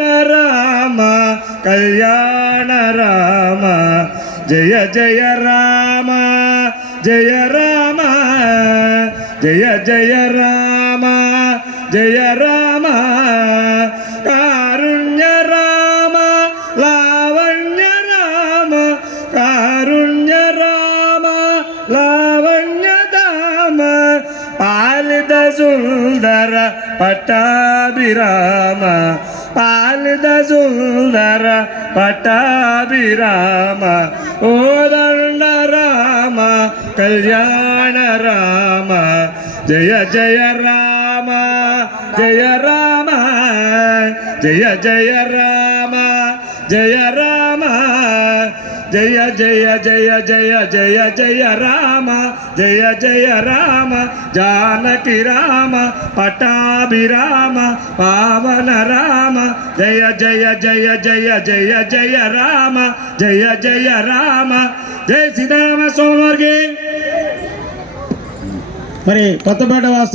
రామ కళ్యాణ రామ జయ జయ రామ జయ రామ జయ జయ రామ జయ రామ కారుణ్య రామ లావణ్య రామ కారుణ్య రామ లావణ్య ధామ పాలిత సుందర పట్టాభిరామ పాలిత సుందర పట్టాభిరామ ఓదండ రామ కళ్యాణ రామ జయ జయ రామ జయ రామ జయ జయ రామ జయ రామ జయ జయ జయ జయ జయ జయ రామ జయ జయ రామ జానకి రామ పట్టాభిరామ పావన రామ జయ జయ జయ జయ జయ జయ రామ జయ జయ రామ జయ సీతారామ స్వామి వారికి. మరి కొత్తపేట వాస్తు